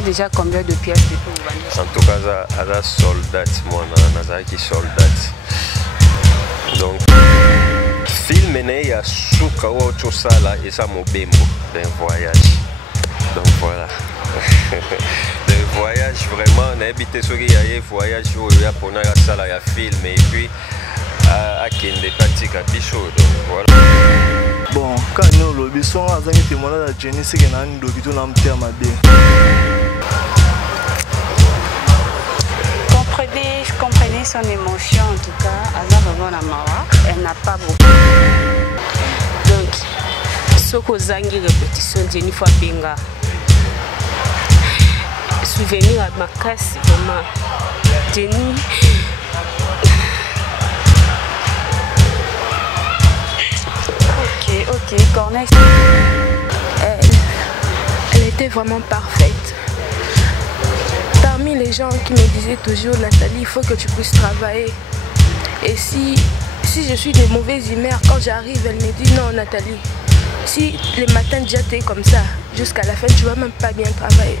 a déjà combien de pièces de tout? En tout cas, à la soldat, moi, qui soldat. Donc, film il y a souka ou sala et ça mon bimbo d'un voyage. Donc voilà. Le voyage vraiment, on a habité sur le voyage où il y a pour la salle, il y a film et puis à Kende pratique à Bichot. Donc voilà. Bon, quand nous le bisons, on a des témoignages de Jenny, c'est qu'on a une dobiton en terme à bien. Comprenez son émotion en tout cas. Elle n'a pas beaucoup. Donc, ce que Zangi répétition Jenny fois Benga. Souvenir à ma casse vraiment. Jenny. Ok, Corneille. Elle était vraiment parfaite. Parmi les gens qui me disaient toujours, Nathalie, il faut que tu puisses travailler. Et si je suis de mauvaise humeur, quand j'arrive, elle me dit non, Nathalie. Si le matin déjà t'es comme ça, jusqu'à la fin, tu vas même pas bien travailler.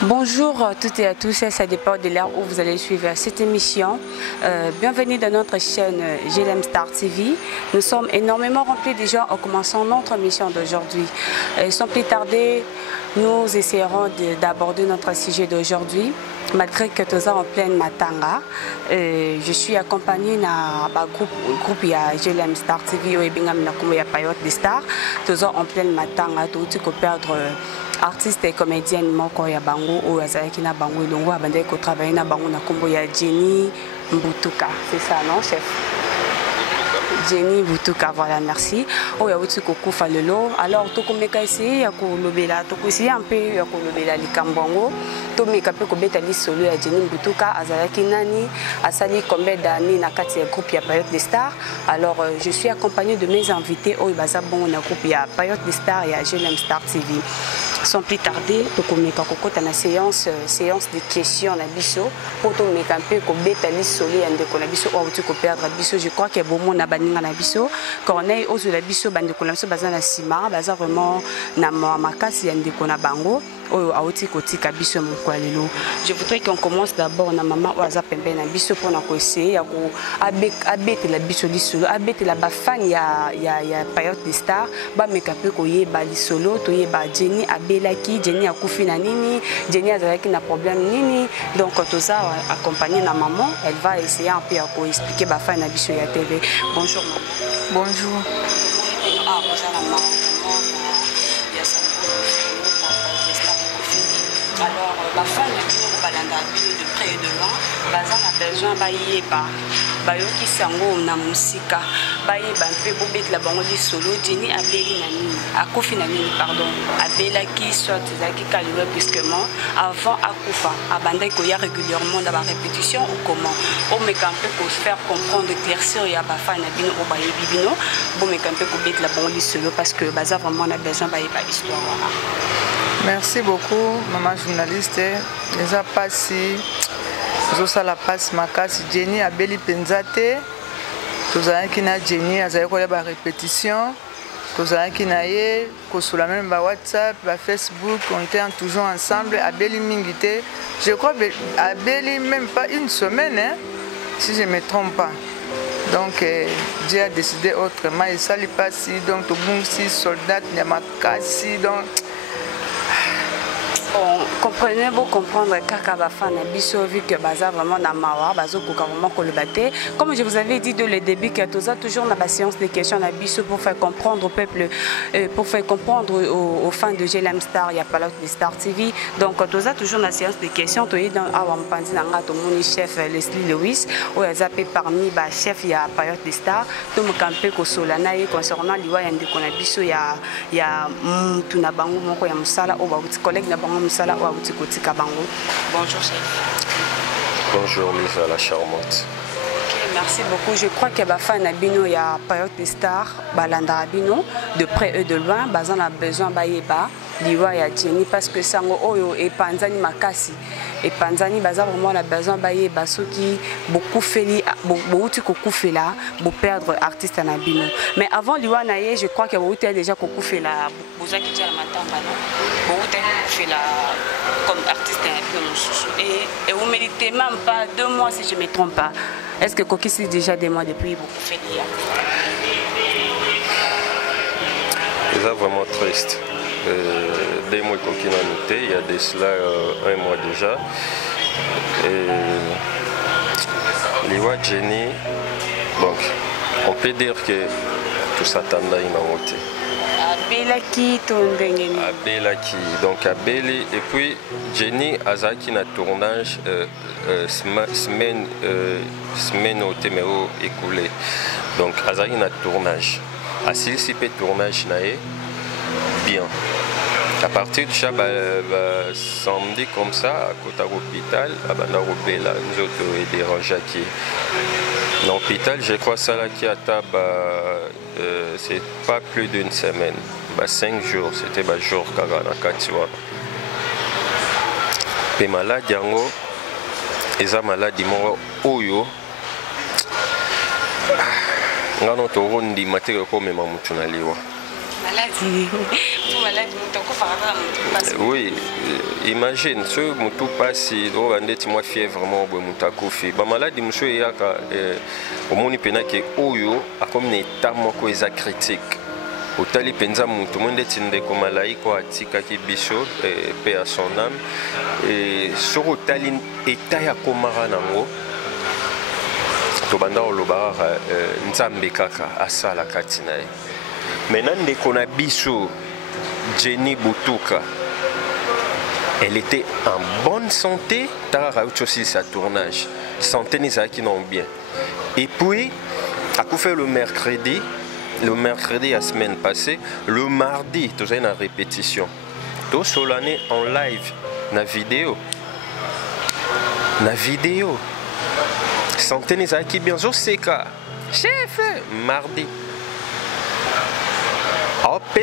Bonjour à toutes et à tous, ça dépend de l'heure où vous allez suivre cette émission. Bienvenue dans notre chaîne GLM Star TV. Nous sommes énormément remplis déjà en commençant notre mission d'aujourd'hui. Sans plus tarder, nous essayerons d'aborder notre sujet d'aujourd'hui. Malgré que nous sommes en pleine matanga, je suis accompagnée d'un groupe GLM Star TV et bien Période des Stars. Nous sommes en pleine matanga, tout perdre artiste et comédienne moko ya bango ou azalaki na bango elongo abandaki ko travailler na bango na kombo ya Jenny Mbutuka. C'est ça non chef? Jenny Mbutuka, voilà, merci. Oh, il y a aussi Kokufa Lelo. Alors, tout comme essayer à Kolobela, tout aussi un peu à Kolobela Likambongo. Tout me capé ko betali solo ya Jenny Mbutuka, azalaki nani, asali combien d'années na kati ya groupe ya Période des Stars. Alors, je suis accompagnée de mes invités au baza bon na groupe ya Période des Stars et à GLM Star TV. Sans plus tarder, tout comme kokota na séance de questions na biso pour tout me capé ko betali solo ya ndeko na biso ou tu ko perdre biso. Je crois que bon na baninga na biso Corneille ozu la biso bandeko na biso baza na sima baza vraiment na makasi ya ndeko na bango oyo auti kotika biso mokwalelo. Je voudrais qu'on commence d'abord na maman oaza pembe na biso pour na ko essayer ya ko abete la biso lisolo abete la ba fan ya Période des Stars ba mekape ko yeba lisolo to yeba Jenny abelaki Jenny akufi na nini Jenny azalaki na problème nini. Donc toza accompagné na maman, elle va essayer un peu à ko expliquer ba fan na biso ya TV. Bonjour maman. Bonjour. Ah, vous allez maman. Alors, la femme de près et de loin, bazan a besoin d'ayeba, bayoki sango na musika, bayeba mpe bobet la bango di solo Jenny abeli nani, akufi nani pardon, abela qui soit zaki kaliwe brusquement avant akufa, abandai koya régulièrement dans la répétition ou comment, on me campé pour faire comprendre éclaircir ya ba fa na bino o bayebi bino, bon me campé pour bet la bango di solo parce que bazan vraiment on a besoin d'ayeba histoire voilà. Merci beaucoup, maman journaliste. Déjà passé, je la passe makasi Jenny abeli penzate. Tozalaki na Jenny azali koya ba répétition. Tozalaki na ye kosula même ba WhatsApp, ba Facebook, on était toujours ensemble abeli mingité. Je crois abeli même pas une semaine hein, si je me trompe pas. Donc Dieu a décidé autrement et ça lui passe donc tout bon si soldat nyamakasi donc comprenez vous comprendre kaka bafana biso vu que baza vraiment na mawa bazo koka vraiment ko le battre comme je vous avais dit de le début que toza toujours na ba séance de questions na biso pour faire comprendre au peuple pour faire comprendre aux fans de GLM Star ya Période des Stars TV. Donc toza toujours na séance de questions to yi dans awa mpandi na nga to moni chef Leslie Lewis o ya zape parmi ba chef ya Période des Stars to mo camper ko solana ye concernant liwa ya ndeko na biso ya tuna bango moko ya musala o ba collègue na bango musala o auti kotika bango. Bonjour chef. Bonjour Lisa la charmante. Merci beaucoup. Je crois que Bafa Nabino y a Période des Stars, Balanda Abino, de près et de loin, Bazan a besoin d'Ayeba, Liwa et Jenny, parce que Sango Oyo et Panzani Makasi. Et Panzani Bazan vraiment a besoin d'Ayeba, ceux qui beaucoup fait là, pour perdre artiste en Abino. Mais avant Liwa Naye, je crois que vous avez déjà beaucoup fait là, vous avez déjà le matin, vous avez fait là comme artiste en Abino. Et vous ne méritez même pas 2 mois si je ne me trompe pas. Est-ce que Koki c'est déjà des mois depuis beaucoup fait hier? C'est vraiment triste. Des mois Koki n'a noté, il y a de cela 1 mois déjà. Liwa Jenny, donc on peut dire que tout ça t'a monté. Abelaki Tondengeni. Abelaki, donc Abeli et puis Jenny Azaki na tournage semaine au Téméro écoulé. Donc Azaki na tournage. Asil si peut tournage naé bien. À partir du chat samedi comme ça à côté de l'hôpital, à Banarobela, nous autres dérangé qui. L'hôpital, je crois ça là qui a c'est pas plus d'1 semaine. 5 jours, c'était jour Kagana Katiwa. pe maladi yango eza maladi moko oyo ngano tokondima te komema mutu na liwa. Oui, imagine ce mutu pasi do andeti mwa fièvre mo bo mutakufi ba maladi muso yaka omoni pena ke oyo akomi na état moko eza critique otali penza mutu mondeti ndeko malaiko atikaki biso pe à son âme et soko otali état ya komara nango tobanda olobaka nzambe kaka asala kati na ye. Maintenant ndeko na biso Jenny Butuka, elle était en bonne santé, tara aussi sa tournage, santé n'est qui non bien. Et puis, à coup fait le mercredi la semaine passée, le mardi, tu as une répétition. Tout sur l'année en live, na vidéo, santé n'est qui bien, je sais que chef, mardi.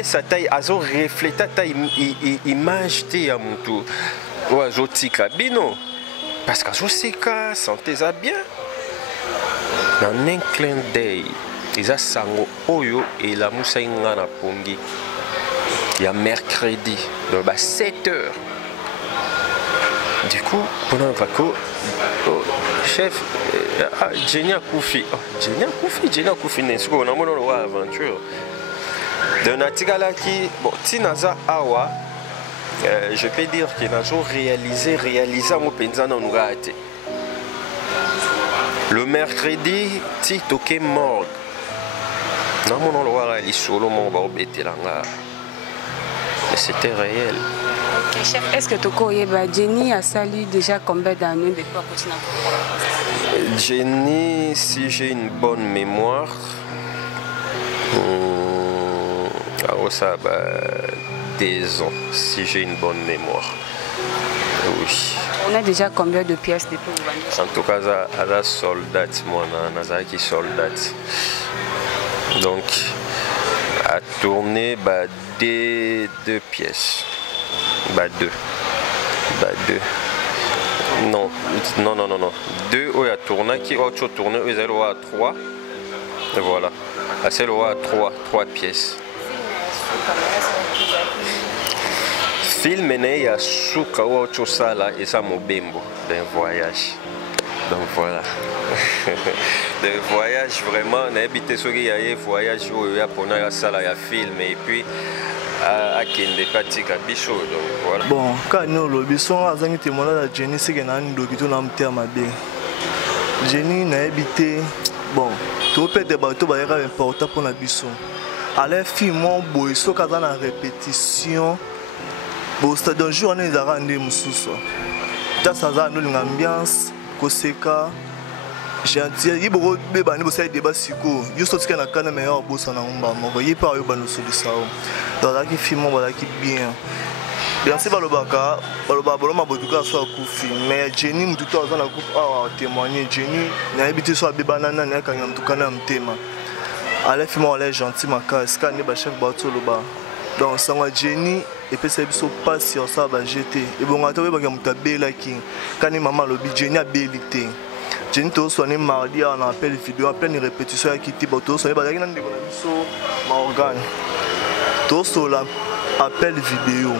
Sa taille azo refléta ta image te ya mutu o azo tika bino parce que azo seka santé za bien dans un clin d'œil eza sango oyo et la musa inga na pongi ya mercredi donc 7h du coup pendant vako chef Jenny akufi nesiko na mono wa aventure de Natigala qui, bon, Tinaza Awa, je peux dire qu'il a réalisé mon penzana en rate. Le mercredi, Titoke morgue. Non, mon nom est solo, mon barbette langa. Mais c'était réel. Ok, chef, est-ce que Toko Yeba Jenny a sali déjà combien d'années depuis que Jenny, si j'ai une bonne mémoire, ça va 2 ans, si j'ai une bonne mémoire. Oui. On a déjà combien de pièces depuis en tout cas, à la soldat, moi, qui soldat. Donc, à tourner, 2 pièces. 2. Non. 2 à tourner, qui ont tourné, ils ont à 3. Et voilà. C'est le 3 pièces. Film est à Souka ou Chosala et ça mobembo d'un voyage. Donc voilà. D'un voyage vraiment, on a habité sur un voyage où il y a pour nous sala ya film et puis à Kende Patika Bicho. Donc voilà. Bon, quand nous le bison a zangi témoignage de Jenny c'est que nan dokito na mtia mabe. Jenny na habité bon, tout peut de bateau ba era important pour na bison. Allez film boy so ka na répétition. Bon, c'est un jour on est à rendre mususo. Ça ça nous l'ambiance koseka. Gentil, il faut que vous ayez des débats psycho. Vous sortez dans le meilleur boss en Amba. Vous voyez pas où nous sommes ça. Dans la qui filme, voilà qui bien. Bien sûr, balobaka, balobaka, balobaka soit coufi. Mais Jenny, nous tout dans la coupe à témoigner. Jenny, n'a habité sur la banane, n'a qu'un tout canal thème. Allez filmer, allez gentil, ma case, scanner ba chef bateau là-bas. Donc ça va Jenny et puis c'est biso pas sur ça va jeter. Et bon, attendez, bah comme ta belle qui, quand ni maman le Jenny a bellité. Jenny to soigné mardi on appelle vidéo après une répétition qui type to soigné ba ngana ndeko na biso ma organe. To sola appel vidéo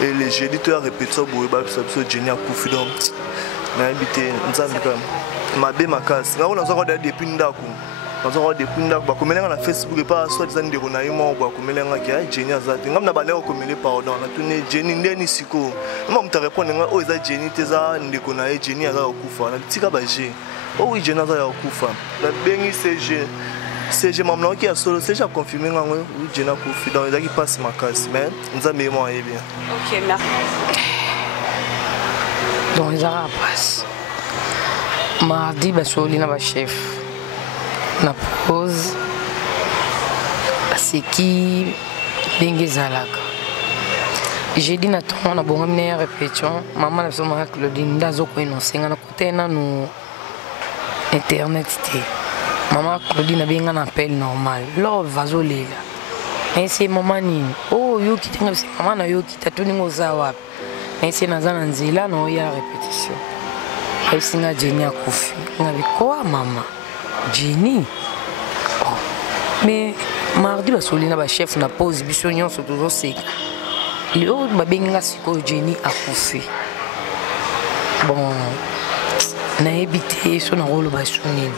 et les jeudi to répétition boye ba biso Jenny a kufi donc na habité nzambe comme ma be makasi. Nga ona zoko depuis ndako. Nous depuis ndako ba komelenga na Facebook et pas soit des ndeko na yimo ba komelenga ki Jenny azati. Ngamna ba leo komele pardon na tune Jenny ndeni siko. Mama mta répondre nga o eza Jenny teza ndeko na Jenny aza okufa na tika ba je. Oh oui, Jenny aza okufa. Na bengi CG mamna ki a solo CG a confirmé nga oui Jenny akufi donc ezaki passe makasi mais nzambe mo aye bien. OK, merci. Donc les arabes passe. Mardi ba soli na ba chef. Na pause c'est qui bengezalaka. J'ai dit on a bon meilleure répétition. Maman a besoin de Claudine Dazo ko inonsenga na côté na no internet té. Maman Claudine a bien un appel normal. Love vazolela. Mais c'est maman ni. Oh yo kitanga c'est maman na yo kita tuni ngoza wapi. Mais c'est dans un nzela non il y a répétition. Et singa Jenny a kufi. On avait quoi maman? Jenny. Oh. Mais mardi basoli na ba chef na pause biso nyonso tozo seka. Leo ba benga siko Jenny a kufi. Bon na ebité so na rolo ba sunini.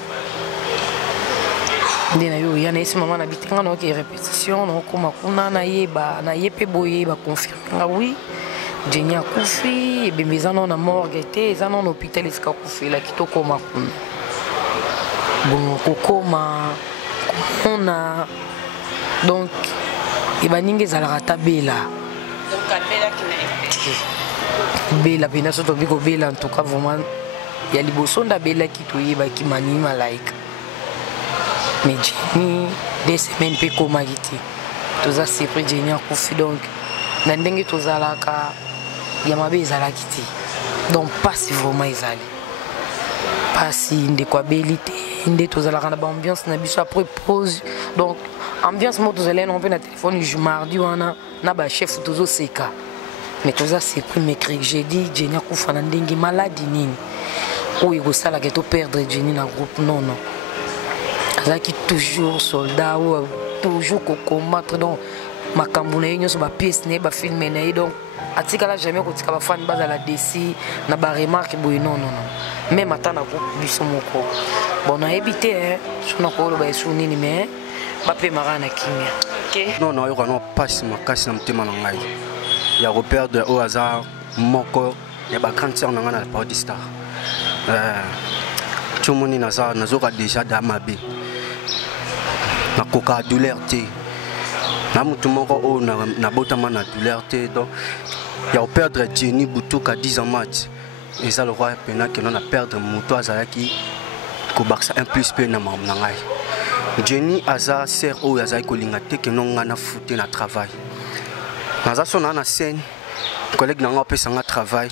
Ndena yo yana esi maman na bitinga na ki répétition na koma kuna na yepe boye ba confirmer oui. Jenny a kufi, et bien mes amis na morgue été, ils en hôpital ils ska kufi la kitoko makuna. Bon kokoma on a donc et ba ninge za la tabela. Donc bela qui n'a bela bena so to biko bela en tout cas vraiment il y a liboso nda bela ki to yeba ki manima like. Mais Jenny des semaines pe koma giti. Toza c'est près Jenny a kufi donc na ndenge tozalaka Yamabe ezalaki te. Donc pas si vraiment ezali. Pas si ndé kwa belité, ndé tozalaka na ambiance na biso après pause. Donc ambiance mo tozalena on peut na téléphone je mardi wana na ba chef tozo seka. Mais toza c'est pris mercredi jeudi Jenny akufa na ndenge maladie nini. Oyo gosala ke to perdre Jenny na groupe non. Azaki toujours soldat ou toujours combattre donc makambo na yenyo so ba pièce ne ba film na donc atikala jamais kotika ba fan baza la DC na ba remarque boy non même atana ko biso moko bon na éviter hein sona ko lo ba esu nini mais ba pe marana kimia OK non yo kana passe makasi na mtema na ngai ya repère de au hasard moko ya ba cancer na ngana la Paradis Star chomoni na za nazoka déjà damabe na koka douleur te na mutu moko o na botama na douleur te donc il y a perdre Jenny Butuka 10 ans match et ça le roi pena que non a perdre mutu azalaki ko baksa un plus pe na mam na ngai Jenny aza sert o azai ko linga te que non ngana fouté na travail naza sona na scène collègue na ngapé sanga travail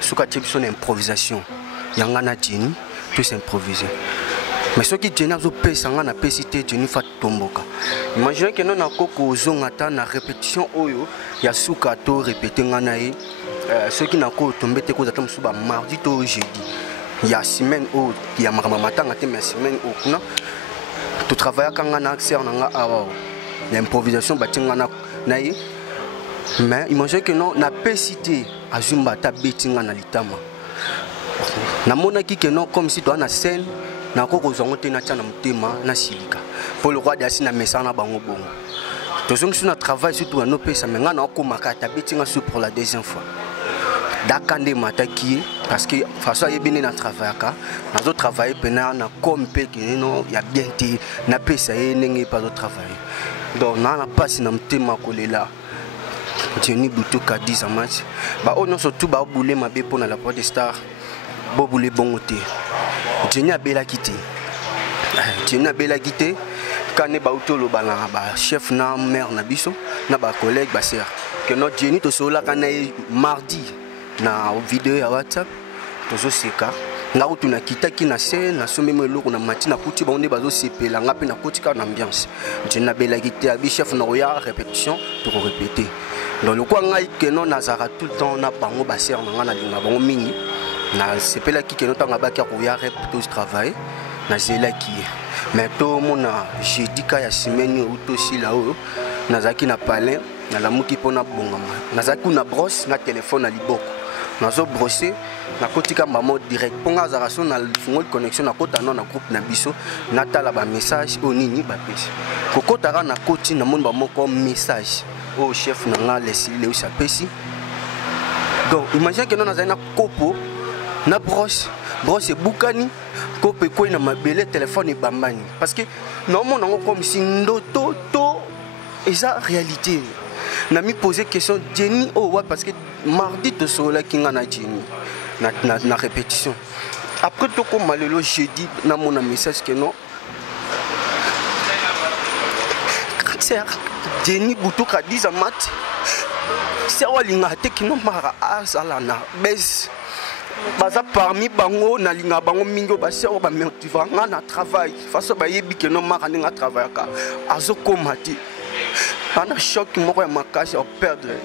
suka tibso na improvisation yanga na Jenny tout improviser. Mais ce qui Jenny a payé na pesité Jenny fa tomboka. Imaginez que non akoko zongata na répétition oyo ya suka to répéter ngana e ce qui na ko tomber te ko za musuba mardi to jeudi. Ya semaine o ya matanga te mais semaine o kuna to travailler kanga na accès na awa. L'improvisation batinga na e mais imaginez que non na pesité azumba ta betinga na litama. Na monaki que non comme si toi na scène na koko zongote na tana mutema na silika pour le roi d'assi na mesa na bango bongo to zongi sur na travail surtout na pesa menga na ko makata betinga sur pour la deuxième fois dakande mataki parce que façon yebine na travail ka na zo travailler pena na comme pe que non ya bien te na pesa ye nenge pas au travail donc na passe na mutema ko lela Jenny Butuka 10 match ba on surtout ba boule mabe pour na la Paradis Star bo boule bongote Jenny abela quitté. Jenny abela quitté. Quand ne ba utolo ba chef na mère na biso na ba collègue ba sœur. Que notre Jenny to sola kana mardi na vidéo ya WhatsApp to zo seka. Na utu na kitaki na scène na somé mo loko na matina kuti ba onde ba zo sepela ngapi na kotika na ambiance. Jenny abela quitté abi chef na roya répétition to répéter. Dans le coin ngai que non nazara tout le temps na bango ba sœur na ngana linga bango mingi. Na sepela ki keno tanga baki ya rep tous travail na zela ki mais to mona jeudi ka ya semaine ou to si là haut nazaki na palais na la muki pona bongama nazaki na brosse na téléphone na liboko nazo brosser na kotika mamo direct ponga zaraso na fungo connexion na kota na groupe na biso na tala ba message o nini ba pesi kokota na koti na monde ba moko message au chef na nga lesi le sa pesi donc imagine que non nazana kopo na brosse bukani kope ko na mabele téléphone bambani parce que normalement comme si ndoto to eza réalité na mi poser question Jenny oh ouais parce que mardi to sola kinga na Jenny na répétition après to ko malelo jeudi na mon message que non c'est Jenny Butuka 10 mat c'est walinga te kino mara azalana bes baza parmi bango na linga bango mingo ba sero ba motiva nga na travail façon ba yebi que non mara nga travail ka azo komati ana choc moko ya makasi au perdre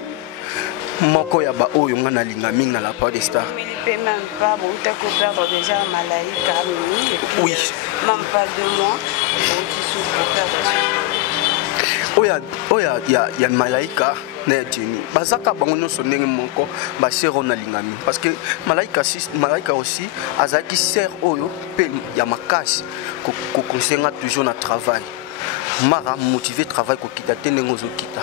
moko ya ba oyo nga nalinga mingi na la part des stars. Mais il peut même pas, bon, tu as perdre déjà Malaika, et puis, oui. Même pas 2 mois, bon, tu souffres perdre. Oya Malaika na Jenny. Bazaka bango nyonso ndenge moko ba sero na lingami parce que Malaika aussi azaki ser oyo pe ya makasi ko konsenga toujours na travail. Mara motivé travail ko kita tenengo zo kita.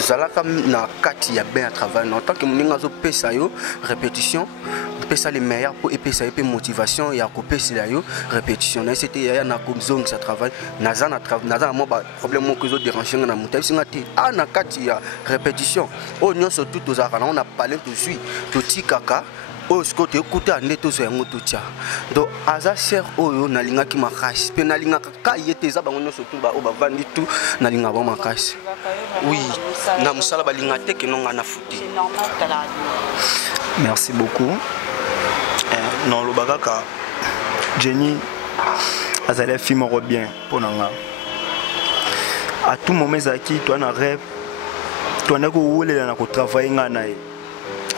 Zalaka na kati ya bien à travail en tant que moninga zo pesa yo répétition pesa les meilleurs pour pesa pe motivation ya ko pesa yo répétition na c'était ya na comme zone ça travail naza mo ba problème mo ko zo déranger na mutai singa te na kati ya répétition o nyonso tout aux arana on a parlé tout suite to tikaka o skote kuta ndeto zo yango to tia donc aza ser oyo na linga ki makasi pe na linga ka yete za bango nyonso tout ba o ba vandi tout na linga ba makasi oui na musala ba linga te ke nonga na futi. Merci beaucoup. Non le bagaka Jenny azale film bien pour nanga. À tout moment zaki toi na rêve toi na ko wolela na ko travailler nga na e.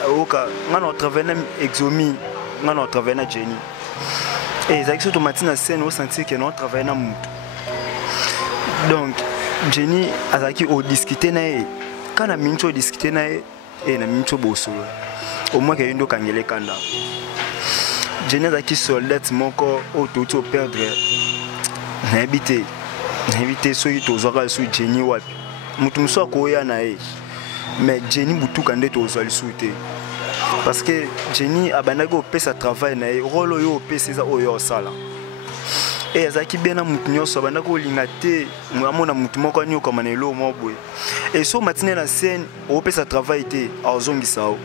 Oka nga na travailler na exomi nga na travailler na Jenny. Et zaki surtout matina scène au sentir que non travailler na mutu. Donc Jenny azaki au discuter na e. Quand na mincho discuter na e na mincho bosolo. Au moins qu'il y ait une kangele kanda. Jenny azaki soldate moko auto perdre. N'habité soki tozwaka su Jenny wapi. Mutu muso ko ya na e. Mais Jenny butuka nde tozwa lisu te. Parce que Jenny abandaki opesa travail na e rôle oyo opesa eza oyo osala. Et azaki bena mutu nyonso abandaki olinga te amona mutu moko ani okoma na elo mo boye. Et so matine na scène opesa travail te azongisa o.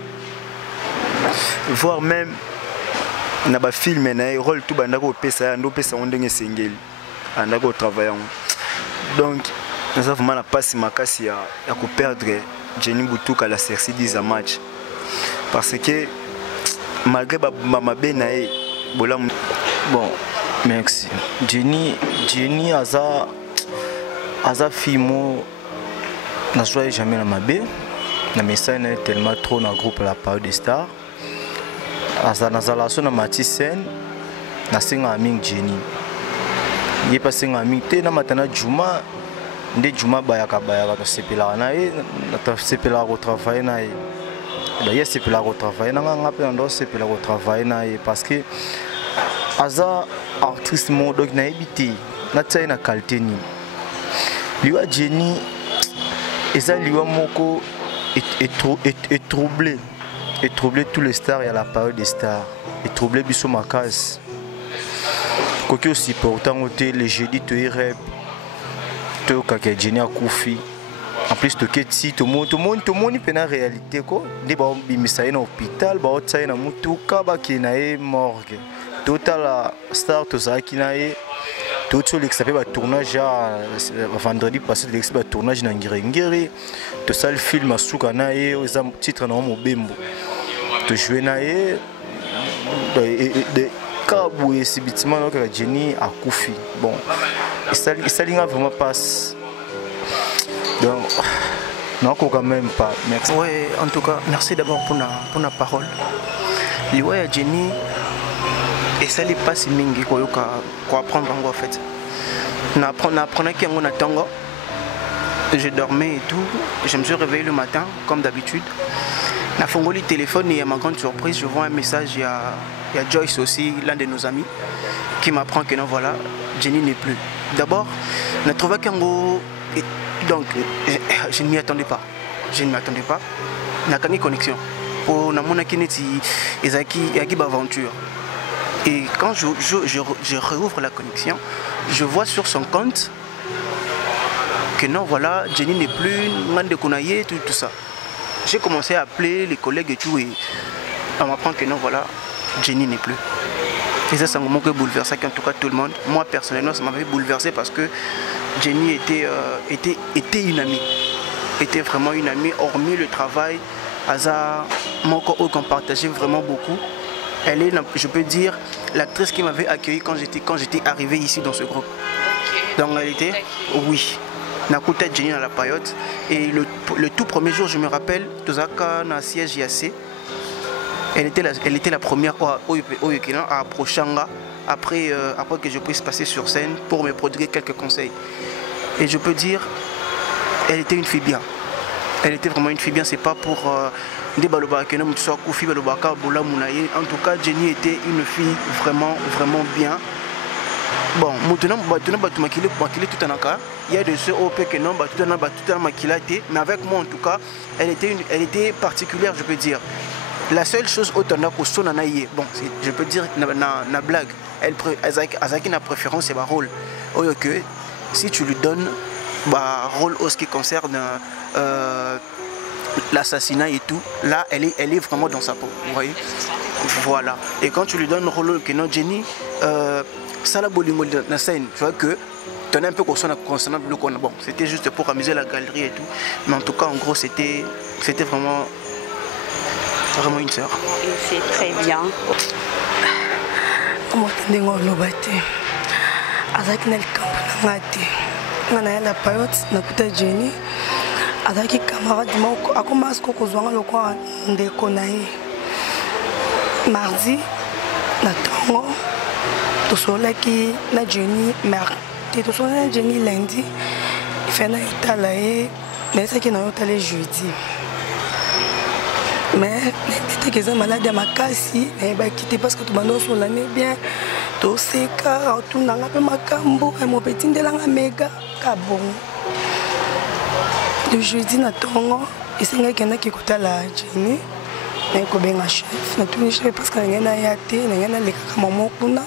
Voire même na ba film na rôle tout bandako opesa ndo pesa ndenge sengeli andako travailler. Donc nous avons vraiment la passe makasi ya ko perdre Jenny Butuka la Cerci 10 à match parce que malgré ma benae bola bon merci Jenny aza fimo na joie jamais na mabe na message na tellement trop na groupe la part des stars asa na relation na Matisen na singa aming Jenny ye passé aming te na matana Juma nde Juma bayaka to sepela na e na sepela ko travailler na e ba ye sepela ko travailler na nga pe ndo sepela ko travailler na e parce que aza artiste mo donc na ebiti na tsai na qualité ni liwa Jenny eza liwa moko est troublé tous les stars et à la période des stars et troublé biso makas koki aussi pourtant côté les jeudi to irep to kaka Jenny akufi en plus to keti to monde pena réalité ko ndi ba bimisa na hôpital ba otsa na mutuka ba kina e morgue total star to zaki na e tout l'expert ba tournage vendredi passé l'expert tournage na ngirengiri to sal film asuka na e za titre na mobembo to jouer na e de kabu et subitement donc Jenny akufi bon ça linga vraiment passe donc non quand même pas merci. Ouais, en tout cas merci d'abord pour la parole. Liwa Jenny et ça les passe mingi ko apprendre en fait. Na apprenait qu'il y a un tango. Je dormais et tout, je me suis réveillé le matin comme d'habitude. Na fongoli téléphone et à ma grande surprise, je vois un message, il y a Joyce aussi, l'un de nos amis, qui m'apprend que non voilà, Jenny n'est plus. D'abord, on a trouvé qu'un gros... Donc, je ne m'y attendais pas. On a gagné connexion. Pour na mona kineti ezaki aventure. Et quand je réouvre la connexion, je vois sur son compte que non voilà, Jenny n'est plus, Mande Konaye, tout ça. J'ai commencé à appeler les collègues et tout, et on m'apprend que non voilà, Jenny n'est plus. Et ça m'a bouleversé, en tout cas tout le monde. Moi personnellement, ça m'avait bouleversé parce que Jenny était une amie. Était vraiment une amie, hormis le travail. Aza, qu'on partageait vraiment beaucoup. Elle est, je peux dire, l'actrice qui m'avait accueilli quand j'étais arrivé ici dans ce groupe. Donc elle était, oui. Nakuta Jenny à la payotte. Et le tout premier jour, je me rappelle, Tozaka na siège IAC. Elle était la première à approcher après que je puisse passer sur scène pour me prodiguer quelques conseils. Et je peux dire, elle était une fille bien. Elle était vraiment une fille bien, c'est pas pour en tout cas, Jenny était une fille vraiment bien. Bon, maintenant, il y a de ceux qui non, mais avec moi en tout cas, elle était particulière, je peux dire. La seule chose bon, je peux dire na blague, elle a une préférence, c'est ma rôle. Si tu lui donnes rôle en ce qui concerne l'assassinat et tout, là elle est vraiment dans sa peau, vous voyez. Voilà. Et quand tu lui donnes le rôle que non Jenny, ça la bolingo na scène, tu vois que tu as un peu concernant le qu'on bon, c'était juste pour amuser la galerie et tout, mais en tout cas en gros c'était vraiment une sœur. C'est très bien. Moi ndingo lobate. Azaki na likambo na ngati. Ngana la payotte nakuta Jenny. Azaki camarade moko akoma sko kozwanga lokwa ndeko na ye. Mardi na tongo tosolaki na Jenny mardi tosolaki na Jenny lundi. Ifena itala ye mais c'est qui na yotale jeudi. Mais peut-être que c'est malade à ma casse, mais quitter parce que tout le monde sur l'année bien. Tout c'est car tout n'a pas ma cambo et mon petit de la méga cabon. Le jeudi na tongo et c'est un gars qui écoute la Jenny, mais qu'on bien chef. Na tous les chefs parce que y en a yaté, y en a les maman kuna.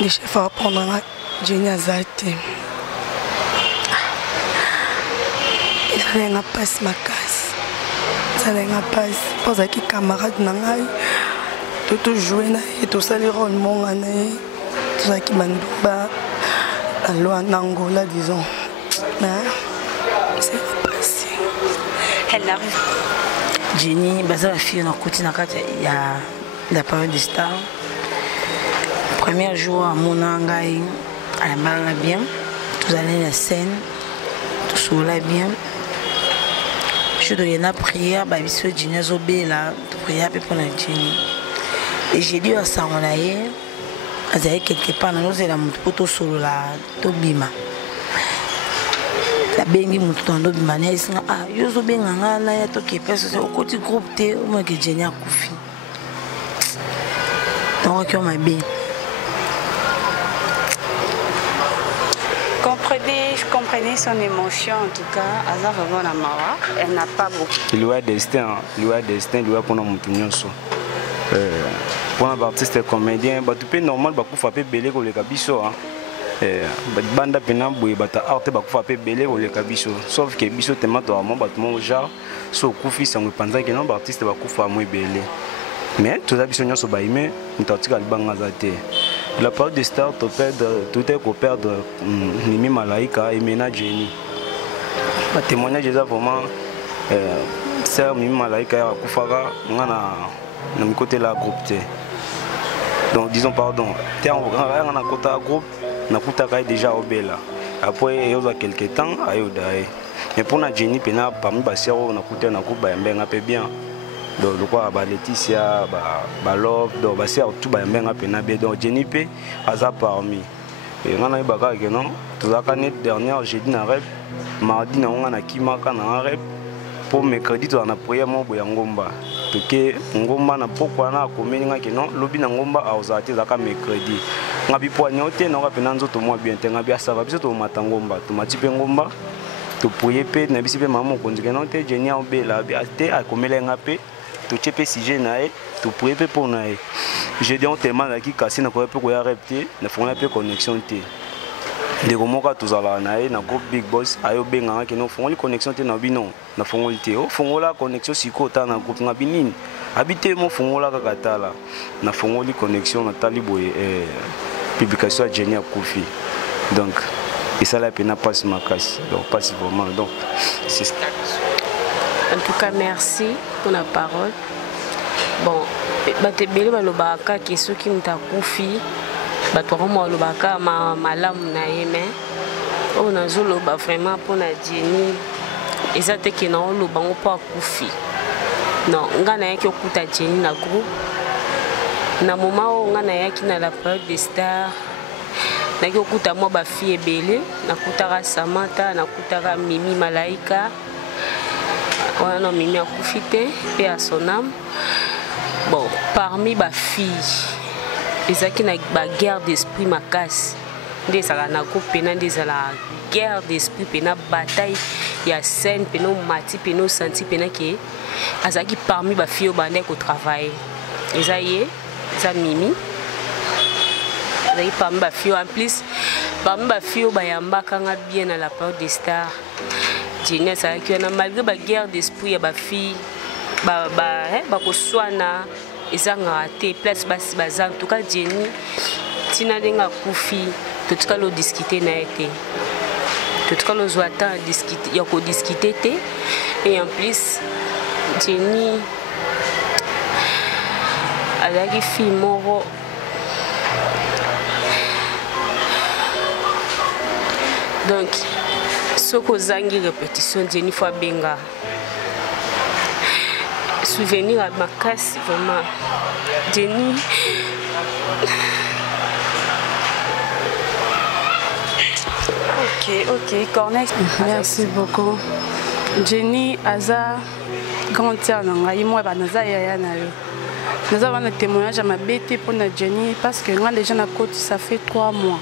Les chefs vont prendre la Jenny à Zate. Il y a pas ma casse. Salenga passe pose aki camarade na ngai to jouer na et to sali rôle mon ana to zaki bandumba allo Angola disons c'est passé. Elle arrive. Jenny baza la fille na koti na kati ya la période de star. Premier jour à mon ngai elle m'a bien, tout allait la scène, tout sola bien. Je dois la prière, je Jenny Zobela, prière pour la Jenny. Et j'ai dit à ça, on a eu, quelque part, nous avons un solo la Tobima. La bengi mutu ndo bimane isinga yozo benga ngana ya to kepesa se okoti groupe te o mo ke Jenny akufi. Donc on m'a bien. Je comprenais son émotion en tout cas. Aza vraiment la mawa. Elle n'a pas beaucoup. Il y a destin, il y a pour nous nyonso. Pour un artiste comédien, bah tu peux normal bah pour faire belé pour les kabiso. Banda pena boy bata arte bah pour faire belé pour les kabiso. Sauf que biso tellement toi moi bah tout mon genre so kufi sans me penser que non artiste bah pour faire moi belé. Mais tout ça biso nyonso bah aimer, on t'article album azate. La part des stars, tout est qu'on perd Nimi Malaika et Mena Jenny. Le témoignage est vraiment c'est Nimi Malaika et Koufara, on a un côté la groupe. Donc disons pardon, on a un côté groupe, on a déjà au Bella. Après, il y a quelques temps, mais pour la Jenny, parmi les sœurs, on a un groupe un peu bien. Donc le quoi Laetitia Love donc tout donc Jenny P aza parmi et on a eu bagarre que non tout ça quand dernière jeudi na rep mardi na on a kimaka na rep pour mercredi on a prié mon boya ngomba to ke ngomba na pourquoi na komeninga que non lobi na ngomba a ozati zaka mercredi ngabi poignon te na ka nzoto mo bien te ngabi ça va biso to matangomba to matipe ngomba to prier pe na bisi pe maman ko ndike non te Jenny a obela bi te a komela ngape tout ce si j'ai naé tout pour épée pour naé j'ai dit on tellement qui cassé na quoi pour y arrêter na fond un peu connexion té de comment ka tous ala naé na groupe big boss ayo benga ki no fond li connexion té na bino na fond li té o fond la connexion siko ta na groupe na binine habité mo fond la ka tala na fond li connexion na taliboye publication à Jenny Akufi donc et ça la peine passe ma casse donc passe vraiment donc c'est ça. En tout cas, merci pour la parole. Bon, batebele balobaka ki soki mutakufi batwako malobaka malamu na ye mais On a zoloba vraiment pour la Jenny. Et ça te que non le bango pas kufi. Non, on a yaki okuta Jenny na groupe. Na moment où on a yaki na la période des stars. Na yaki okuta moi ba fille ebele, na kutara Samantha, na kutara Mimi Malaika. On a Mimi a profité, paix à son âme. Bon, parmi ba filles, ils qui na ba guerre d'esprit ma casse. Des ça na groupe pena des la guerre d'esprit pena bataille il y a scène pena mati pena senti pena qui azaki parmi ba filles au bandé au travail. Esaïe, ça Mimi. Azaki parmi ba filles en plus parmi ba filles au bayamba kanga bien à la période des stars. Jenny ça qui a malgré ba guerre d'esprit ya ba filles ba ko soana ezanga raté place basi bazang en tout cas Jenny tina denga kufi tout cas le discuter na été tout cas le zoata discuter ya ko discuter et en plus Jenny alaki fille moro donc ce que zangi répétition Jenny fois benga souvenir à ma casse vraiment Jenny ok Corneille merci beaucoup Jenny aza grand tiers nanga moi banaza ya na yo naza wana témoignage à ma bête pour na Jenny parce que moi déjà na côté ça fait 3 mois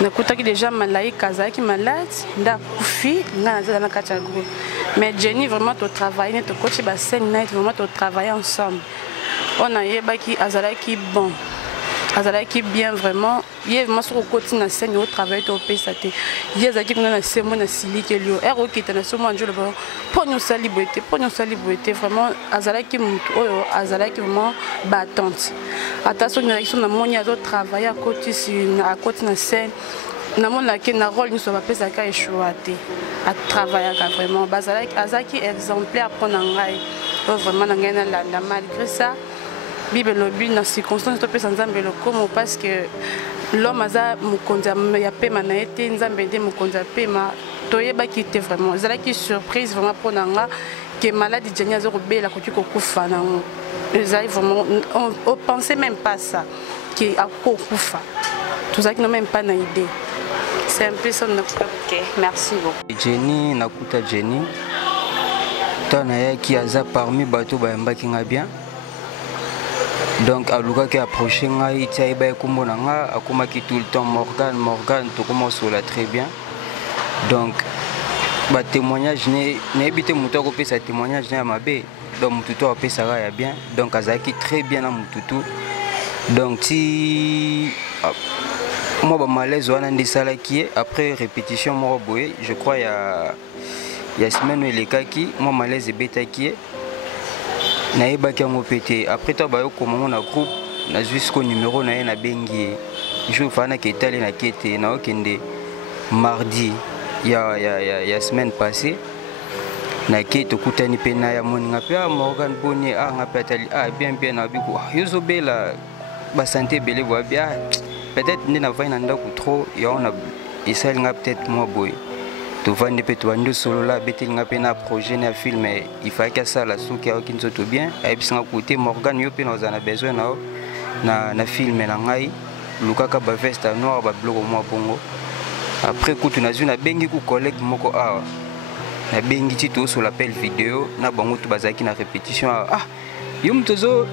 nakutaki déjà Malaika azaki malade nda kufi nga naza na kati ya groupe mais Jenny vraiment to travailler to coach ba scène night vraiment to travailler ensemble on a yebaki azalaki bon azalaki bien vraiment il vraiment sur côté na scène au travail to pesa te yezaki kuna na semo na silike lio ero kita na somo anjo le bon pogno saliboité vraiment azalaki mutu oyo azalaki vraiment battante attention na réaction na moni azo travailler à côté na scène na mona ke na rôle nous va pesa ka échouaté à travailler vraiment bazalaki azaki exemplaire pour na ngai vraiment na ngai na landa malgré ça Bible lobby na circonstance to pesa nzambe lokomo parce que l'homme aza mukonza ya pema na été nzambe de mukonza pema toyeba ki te vraiment ezalaki surprise vraiment pour nanga que maladie Jenny azo robela ko kufa na ezali vraiment on pensait même pas ça que a kufa tout ça qui n'a même pas na idée c'est un peu ça notre OK merci beaucoup Jenny nakuta Jenny tana ya ki aza parmi bato bayamba ki nga bien. Donc à Luka qui approché ngai tia iba kombo nanga akoma ki tout le temps Morgan to commence là très bien. Donc ba témoignage ne habité muto ko pesa témoignage na mabe donc mututo a pesa ya bien donc azaki très bien na mututu. Donc si moi ba malaise wana ndisala qui après répétition mo boye je crois il y a semaine les cas qui moi malaise beta qui naïba qui a pété après toi bah comment on a groupe na jusqu'au numéro na na bengi je fana qui est allé na kete na okende mardi il y a semaine passée na kete kutani pena ya moni ngapia Morgan Boni a ngapia bien na biko yozo bela ba santé belé voit bien peut-être ni na vaina ndako trop ya on a essayé nga peut-être moi boy to vande pe to ando solo la betel nga pena projet na film il faut que ça la souki a kinzo to bien et puis nga côté Morgan yo pe na za na besoin na film na ngai lukaka ba veste noir ba bloko moi bongo après kutu na zuna bengi ku collègue moko a na bengi ti to sur l'appel vidéo na bango to bazaki na répétition yo mtozo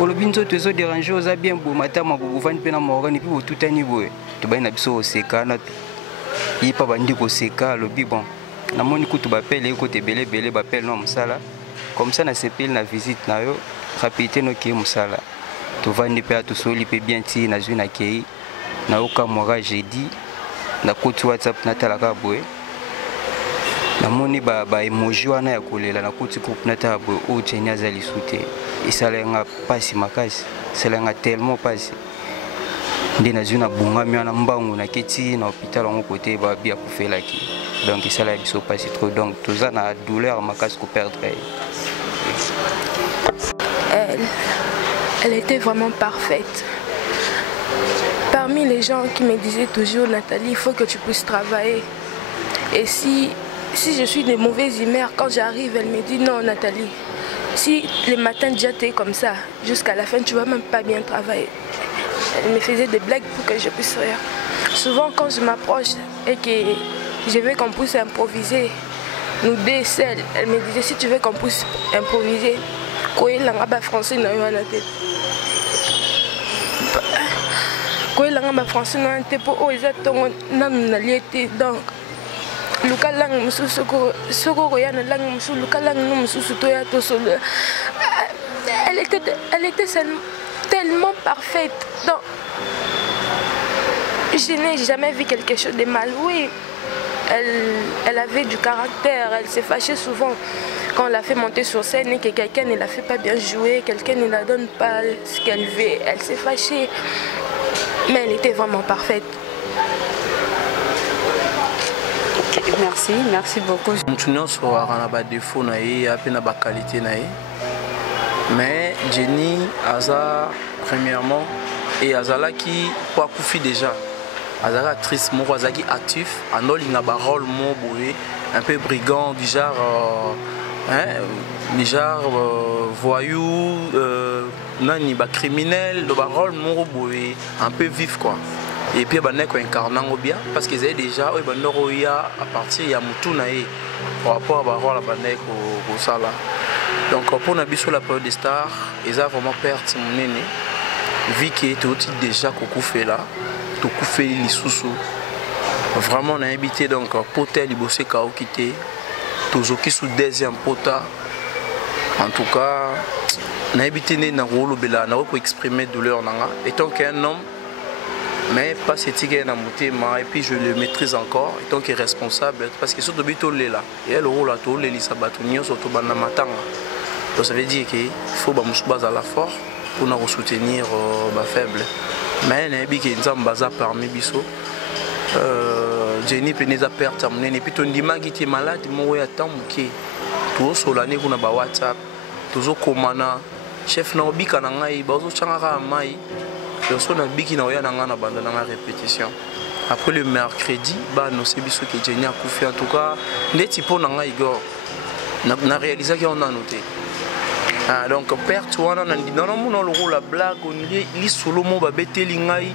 olobinzo tozo déranger oza bien bo matama bo vande pe na Morgan et puis bo tutani boy to ba na biso seka na il pas bandi ko seka lobi bon na moni kutu bapele côté belé bapele no musala comme ça na sepel na visite na yo rapidité no ki musala to vandi pe to soli pe bien ti na zuna kei na oka mora jeudi na kutu WhatsApp na talaka boy na moni ba emoji wana ya kolela na kutu groupe na ta boy o Jenny azali soute isalenga pasi makasi selenga tellement pasi ndi na zuna bunga miana mbangu na keti na hôpital en côté ba bia kufelaki donc ça la biso pas trop donc tout ça na douleur makasi ko perdre elle était vraiment parfaite. Parmi les gens qui me disaient toujours Nathalie il faut que tu puisses travailler Et si je suis de mauvaise humeur, quand j'arrive, elle me dit non Nathalie, si le matin déjà tu es comme ça, jusqu'à la fin tu vas même pas bien travailler. Elle me faisait des blagues pour que je puisse rire. Souvent quand je m'approche et que je veux qu'on puisse improviser, nous deux seuls, elle me disait si tu veux qu'on puisse improviser, quoi il a français dans la tête. Quoi il a français dans la tête pour eux exactement non naliété donc. Luka lang musu soko yana lang musu luka lang musu toya to solo. Elle était tellement parfaite. Donc, je n'ai jamais vu quelque chose de mal. Oui, elle avait du caractère. Elle s'est fâchée souvent quand on l'a fait monter sur scène et que quelqu'un ne la fait pas bien jouer, quelqu'un ne la donne pas ce qu'elle veut. Elle s'est fâchée, mais elle était vraiment parfaite. Merci beaucoup. Nous avons des défauts et des qualités. Mais Jenny, Aza, premièrement, et Azala qui peut couper déjà. Azala actrice, moi, Azaki actif, Anol, il a un rôle un peu brigand, du genre voyou, criminel, le rôle un peu vif quoi. Et puis il y a incarnant bien parce qu'ils avaient déjà à partir de Moutouna par rapport à rôle au Sala. Donc pour nous sur la période des stars, ils ont vraiment perdu mon aîné. Vu qu'il était déjà beaucoup fait là, tout fait les sous-sous. Vraiment on a invité donc Potel Libosé Kao quitté, tous qui sous deuxième pota. En tout cas, on a invité dans le rôle bela, on a pour exprimer douleur nanga. Étant qu'un homme, mais pas cette idée dans mon et puis je le maîtrise encore, étant qu'il est responsable parce que surtout bito là, et le rôle à tout les lisabatunio surtout bana matanga. Donc ça veut dire qu'il faut base à la force pour nous soutenir les faibles. Mais il y a des gens qui sont parmi biso. Jenny Peneza perte mon et puis ton dimagi qui est malade, moi attends muké. Tout sur l'année qu'on a ba WhatsApp, toujours komana chef na obika na ngai bazo changaka mai. Personne biki na oya na ngana banda na répétition. Après le mercredi, bah nous c'est biso que Jenny a couffé en tout cas, les types na ngai Igor. Na réalisé qu'on a noté. Donc perte wana na ndina mo le rôle la blague on li solo mo ba beteli ngai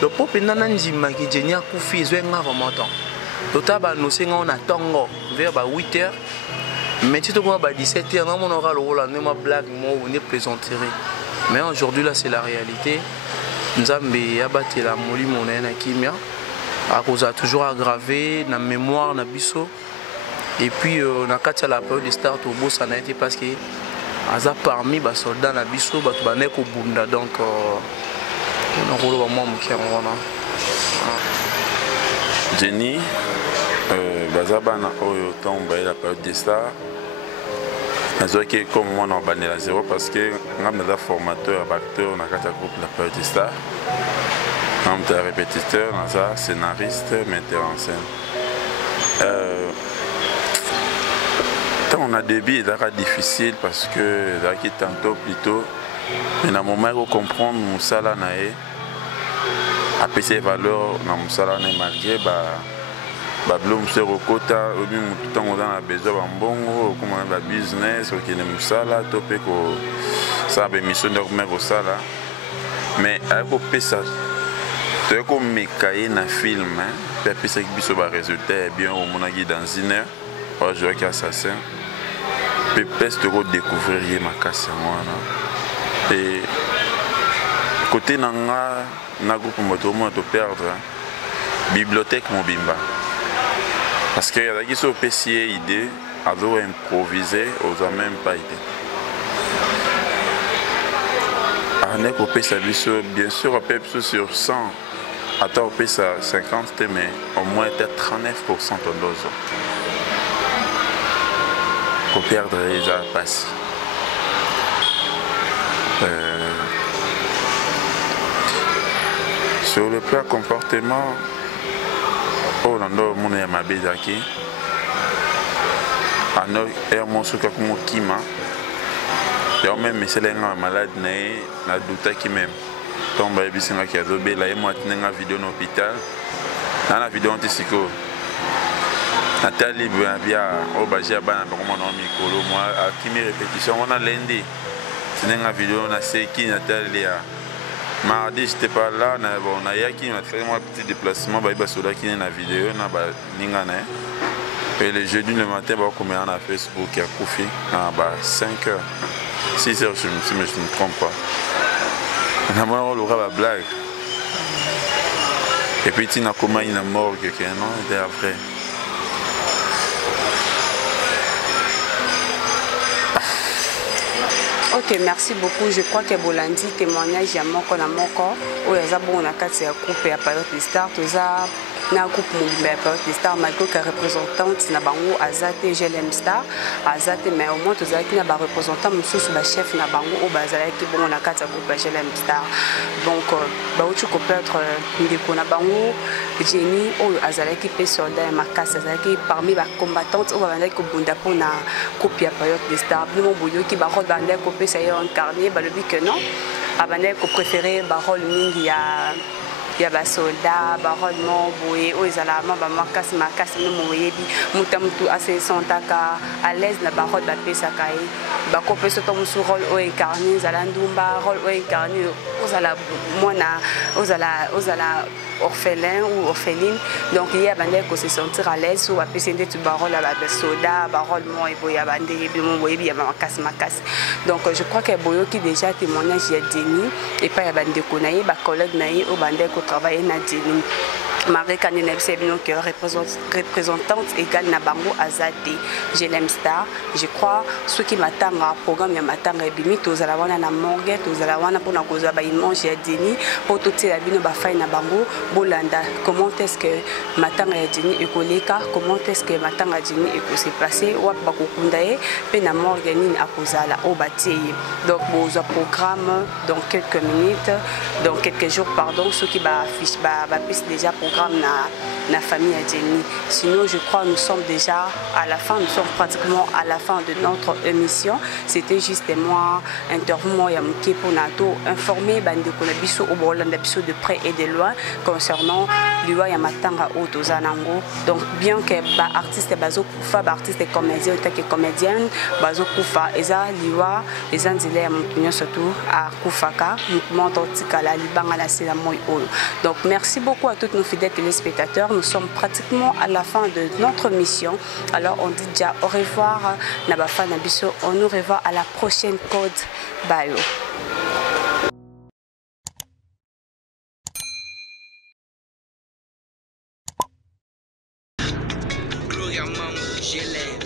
le pop nana ndima ki Jenny a couffé zo nga vraiment temps. Tota ba no senga on attend vers 8h. Mais tu te vois à 17h, on aura le rôle de ma blague, on est plaisanterie. Mais aujourd'hui là c'est la réalité. Nous avons abattu la molie mon kimia. À cause a toujours aggravé la mémoire na biso. Et puis on a quatre la période de start au boss ça a été parce que Aza parmi les soldats na biso batu banek au bunda donc on a rôle vraiment mon Jenny bazabana oyo tomba la période de stars. Comme moi, on a la zéro parce que nous sommes des formateurs, acteurs, on a un groupe de la période de stars. Nous sommes des répétiteurs, scénaristes, metteurs en scène. On a des débit, c'est difficile parce que tantôt plutôt, mais dans le moment où on comprend que nous sommes là, après ces valeurs, nous sommes là malgré. Bablom se rokota obi mututango dans la besoin bambongo comme la business ok ne musala topé ko ça be mission de remettre au sala mais ako pesa to ko mekaye na film hein pesa ki biso ba résultat bien au monagi dans une heure oh je vois qu'assassin pe peste de découvrir ma casse moi et côté nanga na groupe moto mo to perdre bibliothèque mobimba. Parce qu'il y a qui sont PCA idée, à improviser, aux a même pas idée. On est coupé ça bien sûr, on peut sur 100, attends on peut ça 50, mais au moins peut-être 39% de dose. Pour perdre les passes. Sur le plan comportement, oh non, mon est ma bédaki. Ano est mon souk comme mon kima. Et même mais c'est un malade né, na douta qui même. Tombe à bisinga qui a dobé là et moi tenir une vidéo dans l'hôpital. Dans la vidéo anti-psycho. Nathalie Bia, au Bagia Bana, comment on micro, moi, à qui mes répétitions, on a lundi. C'est une vidéo, on a sé qui Nathalie. Mardi, j'étais pas là, on a qui m'a fait un petit déplacement, bah, il y a qui est la vidéo, et le jeudi le matin, bah, on a Facebook, il y a Koufi, à 5h, 6h, si je ne me trompe pas. On aura la blague. Et puis, il y a comment il est mort, non, et après. Ok, merci beaucoup. Je crois que Bolandi témoignage à mon corps où il y a bon on a quatre groupes à période de start, na groupe mobile à période de start malgré que représentante na bango azate GLM Star azate mais au moins tous qui na ba représentant monsieur sur ba chef na bango au bazala qui bon on a quatre groupe GLM Star donc ba utu ko peut-être ndeko na bango Jenny ou azala qui peut soldat makasa azala qui parmi ba combattantes ou ba ko bunda pour na copie à période de start nous boyo qui ba rôle bande ko peut ça incarner ba le dit que non abandé ko préférer ba rôle mingi ya ba soldat ba rôle mon boye o ezala ma ba makasi no moyebi mutamtu assez santaka à l'aise na ba rôle ba pesa kai ba ko peut soto musu rôle o incarner zala ndumba rôle o incarner ozala mona ozala orphelin ou orpheline donc il y a bandé ko se sentir à l'aise ou a pesende tu ba rôle ba soldat ba rôle mon et boya bandé bi mon boyebi ya makasi donc je crois que boyo qui déjà témoignage ya Jenny et pas ya bandé ko naï ba collègue naï au bandé ko travailler na Jenny Marie Kanine Sebino qui représentante égale Nabango Azate GLM Star je crois ceux qui m'attendent à programme ya matanga bimi tozala wana na morgue tozala wana pour na koza ba image ya Jenny pour tout la bino ba fay na bango bolanda comment est-ce que matanga ya Jenny ekoleka comment est-ce que matanga Jenny eko se passer ou ba kokundae pe na morgue nini akozala au batier donc boza programme dans quelques minutes dans quelques jours pardon ceux qui ba affiche ba piste déjà programme na famille à Jenny. Sinon, je crois nous sommes déjà à la fin, nous sommes pratiquement à la fin de notre émission. C'était juste moi, interview Yamuke pour Nato, informer Bande Konabiso au Bolanda Biso de près et de loin concernant Liwa Yamatanga Otozanango. Donc, bien que ba artiste Bazo Koufa, ba artiste comédien, tant que comédienne, Bazo Koufa, Eza Liwa, Eza Nzile Yamukunyo surtout à Koufaka, Mouvement Tortikala, Libanga la Selamoy Olo. Donc, merci beaucoup à tous nos fidèles téléspectateurs. Nous sommes pratiquement à la fin de notre mission. Alors on dit déjà au revoir Nabafa Nabiso. On nous revoit à la prochaine Code Bayo. Gloria Mambo, je l'aime,